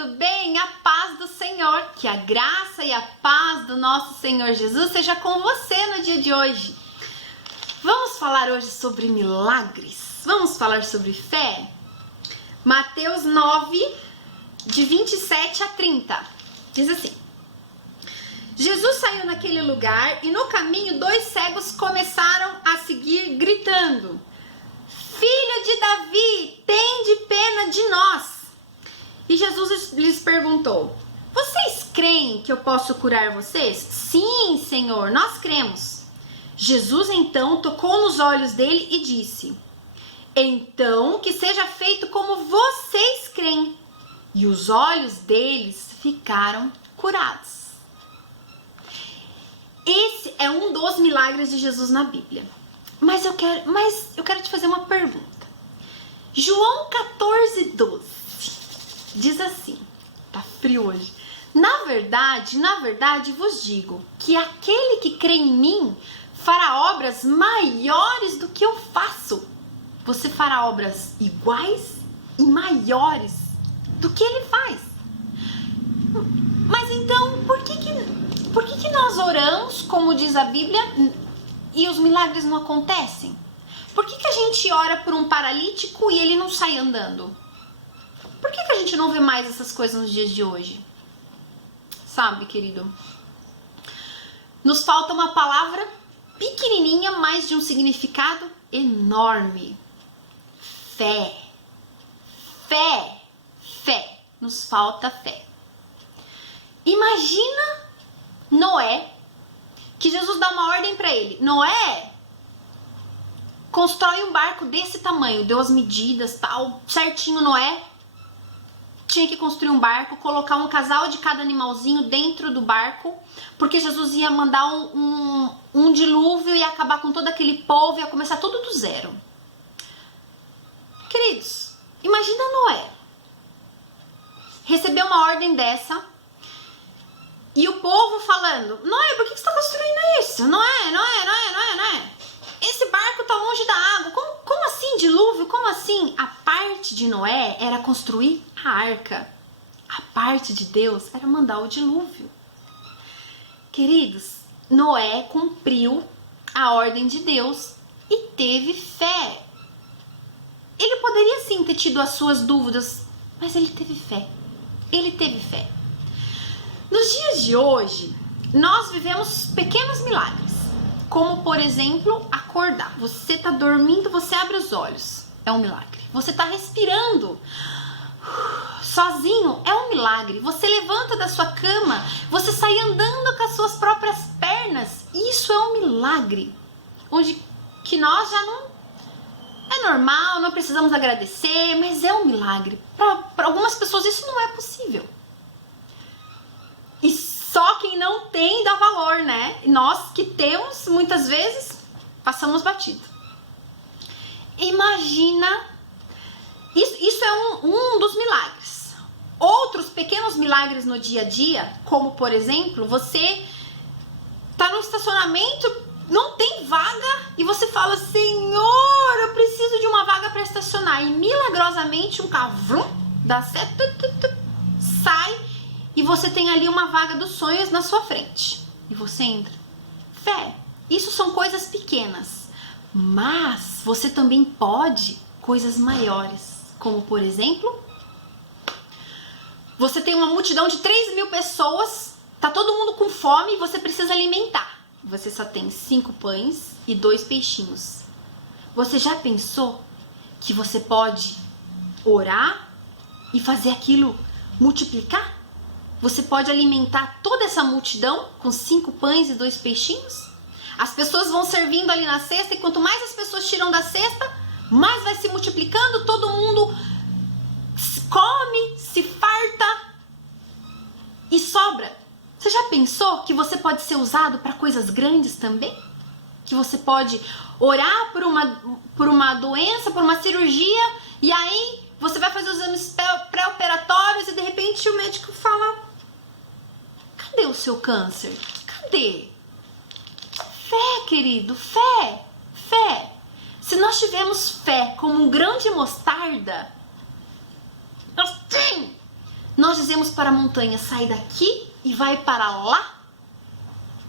tudo bem? A paz do Senhor, que a graça e a paz do nosso Senhor Jesus seja com você no dia de hoje. Vamos falar hoje sobre milagres, vamos falar sobre fé. Mateus 9, de 27 a 30, diz assim: Jesus saiu naquele lugar e no caminho 2 cegos começaram a seguir gritando: Filho de Davi, tende pena de nós. E Jesus lhes perguntou: vocês creem que eu posso curar vocês? Sim, Senhor, nós cremos. Jesus então tocou nos olhos dele e disse: então que seja feito como vocês creem. E os olhos deles ficaram curados. Esse é um dos milagres de Jesus na Bíblia. Mas eu quero te fazer uma pergunta. João 14:12 diz assim, tá frio hoje. Na verdade vos digo que aquele que crê em mim fará obras maiores do que eu faço. Você fará obras iguais e maiores do que ele faz. Mas então, por que nós oramos, como diz a Bíblia, e os milagres não acontecem? Por que a gente ora por um paralítico e ele não sai andando? Por que a gente não vê mais essas coisas nos dias de hoje? Sabe, querido? Nos falta uma palavra pequenininha, mas de um significado enorme. Fé. Fé. Fé. Nos falta fé. Imagina Noé, que Jesus dá uma ordem para ele. Noé, constrói um barco desse tamanho, deu as medidas, tal, certinho. Noé tinha que construir um barco, colocar um casal de cada animalzinho dentro do barco, porque Jesus ia mandar um dilúvio e acabar com todo aquele povo, ia começar tudo do zero. Queridos, imagina Noé receber uma ordem dessa e o povo falando: Noé, por que você está construindo isso? Noé. Esse barco tá longe da água. Como assim dilúvio? Como assim? A parte de Noé era construir a arca. A parte de Deus era mandar o dilúvio. Queridos, Noé cumpriu a ordem de Deus e teve fé. Ele poderia sim ter tido as suas dúvidas, mas ele teve fé. Ele teve fé. Nos dias de hoje, nós vivemos pequenos milagres. Como, por exemplo, acordar. Você tá dormindo, você abre os olhos. É um milagre. Você tá respirando sozinho. É um milagre. Você levanta da sua cama. Você sai andando com as suas próprias pernas. Isso é um milagre. Onde que nós já não... É normal, não precisamos agradecer, mas é um milagre. Para algumas pessoas isso não é possível. E só quem não tem dá valor, né? Nós que temos, muitas vezes, passamos batido. Imagina, isso é um dos milagres. Outros pequenos milagres no dia a dia, como por exemplo, você tá no estacionamento, não tem vaga e você fala: Senhor, eu preciso de uma vaga para estacionar. E milagrosamente um carro dá certo, sai. E você tem ali uma vaga dos sonhos na sua frente. E você entra. Fé. Isso são coisas pequenas. Mas você também pode coisas maiores. Como, por exemplo, você tem uma multidão de 3.000 pessoas. Tá todo mundo com fome e você precisa alimentar. Você só tem 5 pães e 2 peixinhos. Você já pensou que você pode orar e fazer aquilo multiplicar? Você pode alimentar toda essa multidão com 5 pães e 2 peixinhos? As pessoas vão servindo ali na cesta e quanto mais as pessoas tiram da cesta, mais vai se multiplicando, todo mundo come, se farta e sobra. Você já pensou que você pode ser usado para coisas grandes também? Que você pode orar por uma doença, por uma cirurgia, e aí você vai fazer os exames pré-operatórios e de repente o médico fala: cadê o seu câncer? Cadê? Fé, querido, fé, fé. Se nós tivermos fé como um grão de mostarda, assim, nós dizemos para a montanha, sai daqui e vai para lá,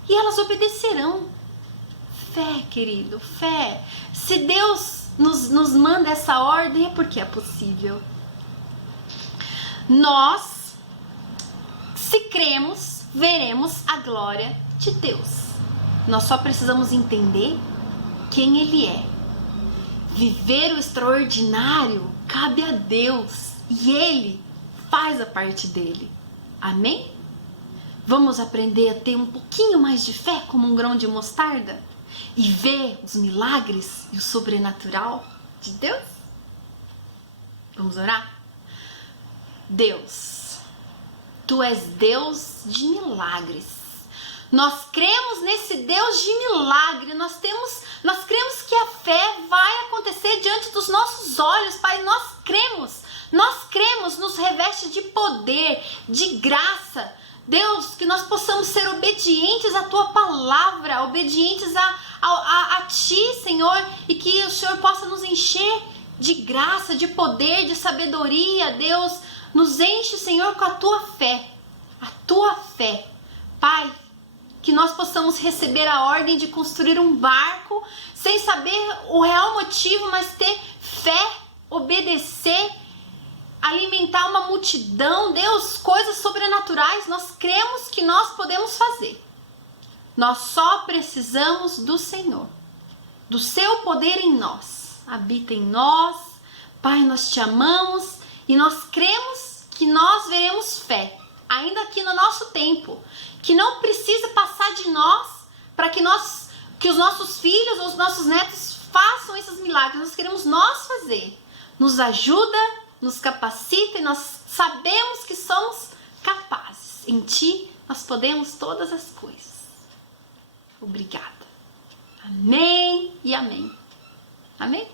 e elas obedecerão. Fé, querido, fé. Se Deus nos manda essa ordem, é porque é possível. Nós, se cremos, veremos a glória de Deus. Nós só precisamos entender quem Ele é. Viver o extraordinário cabe a Deus e Ele faz a parte dele. Amém? Vamos aprender a ter um pouquinho mais de fé como um grão de mostarda e ver os milagres e o sobrenatural de Deus? Vamos orar? Deus, Tu és Deus de milagres. Nós cremos nesse Deus de milagre. Nós cremos que a fé vai acontecer diante dos nossos olhos, Pai. Nós cremos, nos reveste de poder, de graça. Deus, que nós possamos ser obedientes à Tua palavra, obedientes a Ti, Senhor, e que o Senhor possa nos encher de graça, de poder, de sabedoria. Deus, nos enche, Senhor, com a Tua fé, Pai, que nós possamos receber a ordem de construir um barco, sem saber o real motivo, mas ter fé, obedecer, alimentar uma multidão. Deus, coisas sobrenaturais, nós cremos que nós podemos fazer. Nós só precisamos do Senhor, do Seu poder em nós. Habita em nós, Pai, nós Te amamos e nós cremos que nós veremos fé, ainda aqui no nosso tempo, que não precisa passar de nós para que os nossos filhos ou os nossos netos façam esses milagres. Nós queremos nós fazer. Nos ajuda, nos capacita e nós sabemos que somos capazes. Em Ti nós podemos todas as coisas. Obrigada. Amém e amém. Amém?